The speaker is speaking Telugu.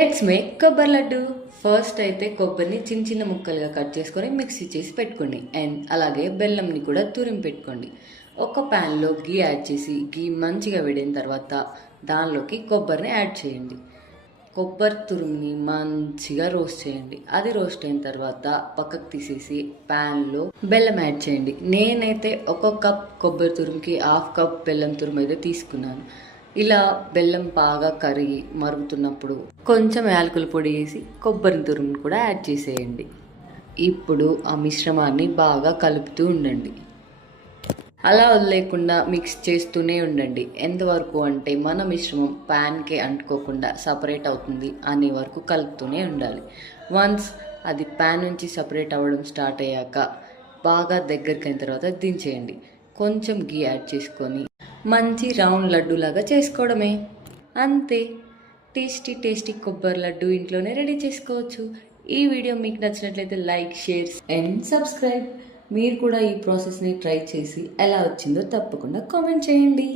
లెట్స్ మేక్ కొబ్బరి లడ్డు. ఫస్ట్ అయితే కొబ్బరిని చిన్న చిన్న ముక్కలుగా కట్ చేసుకొని మిక్సీ చేసి పెట్టుకోండి. అండ్ అలాగే బెల్లంని కూడా తురిమి పెట్టుకోండి. ఒక ప్యాన్లో గీ యాడ్ చేసి గీ మంచిగా వేడిన తర్వాత దానిలోకి కొబ్బరిని యాడ్ చేయండి. కొబ్బరి తురుముని మంచిగా రోస్ట్ చేయండి. అది రోస్ట్ అయిన తర్వాత పక్కకు తీసేసి ప్యాన్లో బెల్లం యాడ్ చేయండి. నేనైతే ఒక కప్ కొబ్బరి తురుముకి హాఫ్ కప్ బెల్లం తురుము అయితే తీసుకున్నాను. ఇలా బెల్లం బాగా కరిగి మరుగుతున్నప్పుడు కొంచెం యాలకుల పొడి వేసి కొబ్బరి తురుమును కూడా యాడ్ చేసేయండి. ఇప్పుడు ఆ మిశ్రమాన్ని బాగా కలుపుతూ ఉండండి. అలా వదిలేకుండా మిక్స్ చేస్తూనే ఉండండి. ఎంతవరకు అంటే మన మిశ్రమం ప్యాన్కి అంటుకోకుండా సపరేట్ అవుతుంది అనే వరకు కలుపుతూనే ఉండాలి. వన్స్ అది ప్యాన్ నుంచి సపరేట్ అవ్వడం స్టార్ట్ అయ్యాక బాగా దగ్గరికి అయిన తర్వాత దించేయండి. కొంచెం గీ యాడ్ చేసుకొని మంచి రౌండ్ లడ్డు లాగా చేసుకోవడమే. అంతే, టేస్టీ టేస్టీ కొబ్బరి లడ్డు ఇంట్లోనే రెడీ చేసుకోవచ్చు. ఈ వీడియో మీకు నచ్చినట్లయితే లైక్, షేర్ అండ్ సబ్స్క్రైబ్. మీరు కూడా ఈ ప్రాసెస్ని ట్రై చేసి ఎలా వచ్చిందో తప్పకుండా కామెంట్ చేయండి.